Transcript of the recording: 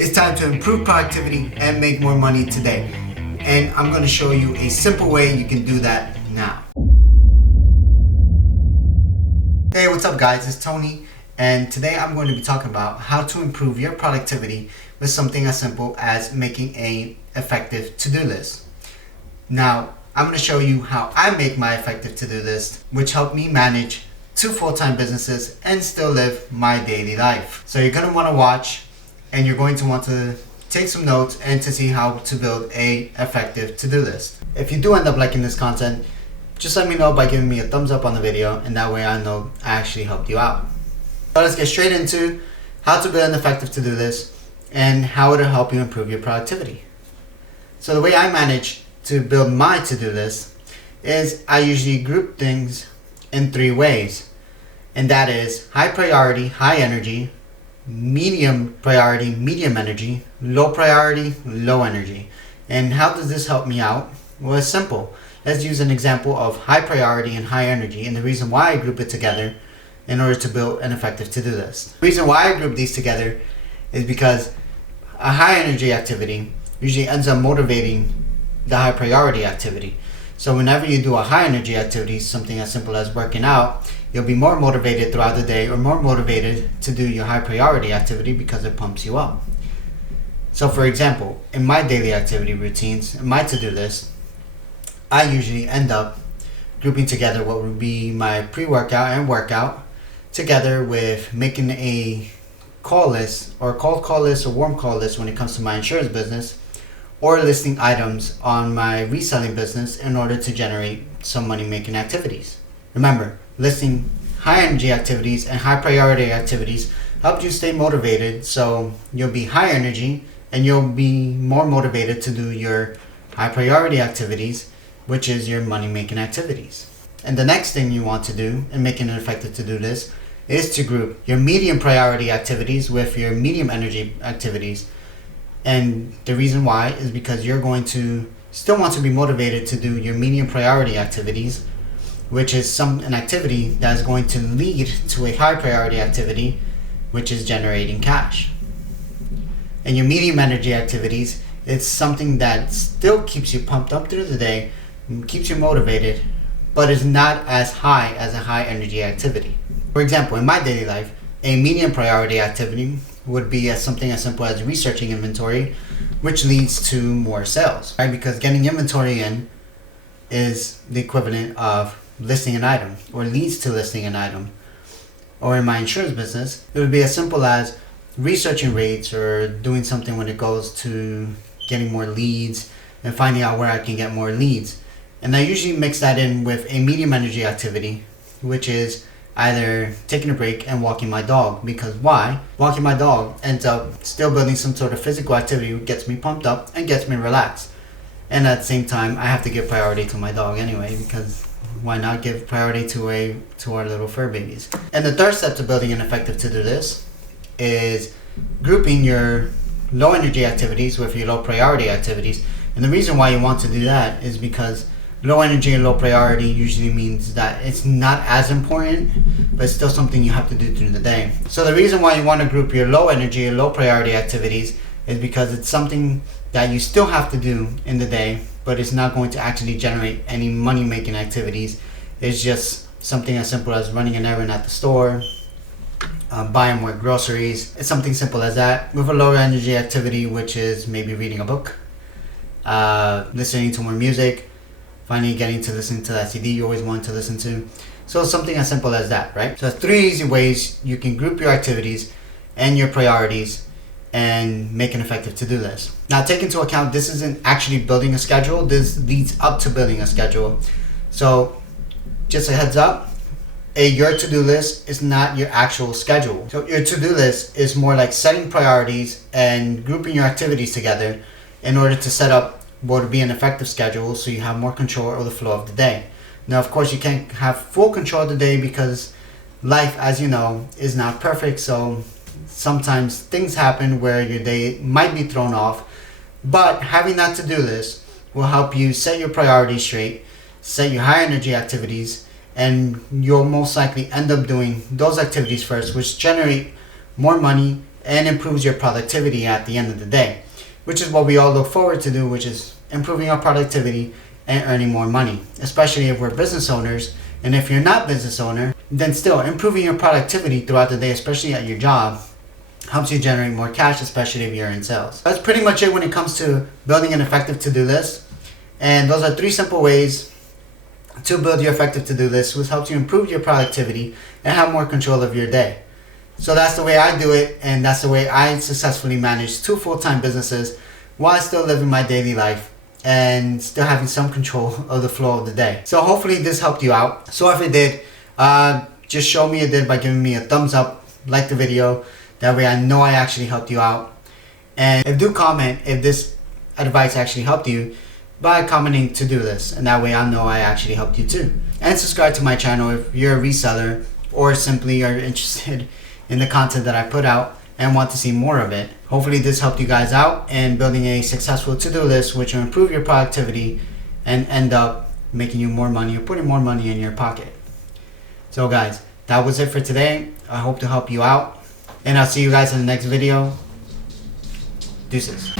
It's time to improve productivity and make more money today. And I'm going to show you a simple way you can do that now. Hey, what's up guys? It's Tony, and today I'm going to be talking about how to improve your productivity with something as simple as making an effective to-do list. Now, I'm going to show you how I make my effective to-do list, which helped me manage 2 full-time businesses and still live my daily life. So you're going to want to watch, and you're going to want to take some notes and to see how to build a effective to-do list. If you do end up liking this content, just let me know by giving me a thumbs up on the video, and that way I know I actually helped you out. So let's get straight into how to build an effective to-do list and how it'll help you improve your productivity. So the way I manage to build my to-do list is I usually group things in 3 ways, and that is high priority, high energy, medium priority, medium energy, low priority, low energy. And how does this help me out? Well, it's simple. Let's use an example of high priority and high energy, and the reason why I group it together in order to build an effective to-do list. The reason why I group these together is because a high energy activity usually ends up motivating the high priority activity. So whenever you do a high energy activity, something as simple as working out, you'll be more motivated throughout the day, or more motivated to do your high priority activity because it pumps you up. So for example, in my daily activity routines, in my to-do list, I usually end up grouping together what would be my pre-workout and workout together with making a call list, or cold call list, or warm call list when it comes to my insurance business, or listing items on my reselling business in order to generate some money making activities. Remember, listing high energy activities and high priority activities help you stay motivated, so you'll be high energy and you'll be more motivated to do your high priority activities, which is your money making activities. And the next thing you want to do in making an effective to-do list is to group your medium priority activities with your medium energy activities. And the reason why is because you're going to still want to be motivated to do your medium priority activities, which is an activity that is going to lead to a high priority activity, which is generating cash. And your medium energy activities, it's something that still keeps you pumped up through the day, keeps you motivated, but is not as high as a high energy activity. For example, in my daily life, a medium priority activity would be something as simple as researching inventory, which leads to more sales, right? Because getting inventory in is the equivalent of listing an item, or leads to listing an item. Or in my insurance business, it would be as simple as researching rates, or doing something when it goes to getting more leads and finding out where I can get more leads. And I usually mix that in with a medium energy activity, which is either taking a break and walking my dog. Because why? Walking my dog ends up still building some sort of physical activity, which gets me pumped up and gets me relaxed. And at the same time, I have to give priority to my dog anyway, because why not give priority to our little fur babies? And the third step to building an effective to-do list is grouping your low energy activities with your low priority activities. And the reason why you want to do that is because low energy and low priority usually means that it's not as important, but it's still something you have to do through the day. So the reason why you want to group your low energy and low priority activities is because it's something that you still have to do in the day, but it's not going to actually generate any money making activities. It's just something as simple as running an errand at the store, buying more groceries. It's something simple as that. With a lower energy activity, which is maybe reading a book, listening to more music, finally getting to listen to that CD you always wanted to listen to. So something as simple as that, right? So 3 easy ways you can group your activities and your priorities and make an effective to-do list. Now take into account, this isn't actually building a schedule, this leads up to building a schedule. So just a heads up, your to-do list is not your actual schedule. So your to-do list is more like setting priorities and grouping your activities together in order to set up what would be an effective schedule, so you have more control over the flow of the day. Now of course you can't have full control of the day because life, as you know, is not perfect. So sometimes things happen where your day might be thrown off, but having that to-do list will help you set your priorities straight, set your high energy activities, and you'll most likely end up doing those activities first, which generate more money and improves your productivity at the end of the day, which is what we all look forward to do, which is improving our productivity and earning more money, especially if we're business owners. And if you're not business owner, then still improving your productivity throughout the day, especially at your job, helps you generate more cash, especially if you're in sales. That's pretty much it when it comes to building an effective to-do list. And those are 3 simple ways to build your effective to-do list, which helps you improve your productivity and have more control of your day. So that's the way I do it, and that's the way I successfully manage 2 full-time businesses while still living my daily life and still having some control of the flow of the day. So hopefully this helped you out. So if it did, just show me it did by giving me a thumbs up, like the video. That way I know I actually helped you out. And do comment if this advice actually helped you by commenting to-do list, and that way I know I actually helped you too. And subscribe to my channel if you're a reseller or simply are interested in the content that I put out and want to see more of it. Hopefully this helped you guys out in building a successful to-do list, which will improve your productivity and end up making you more money or putting more money in your pocket. So guys, that was it for today. I hope to help you out, and I'll see you guys in the next video. Deuces.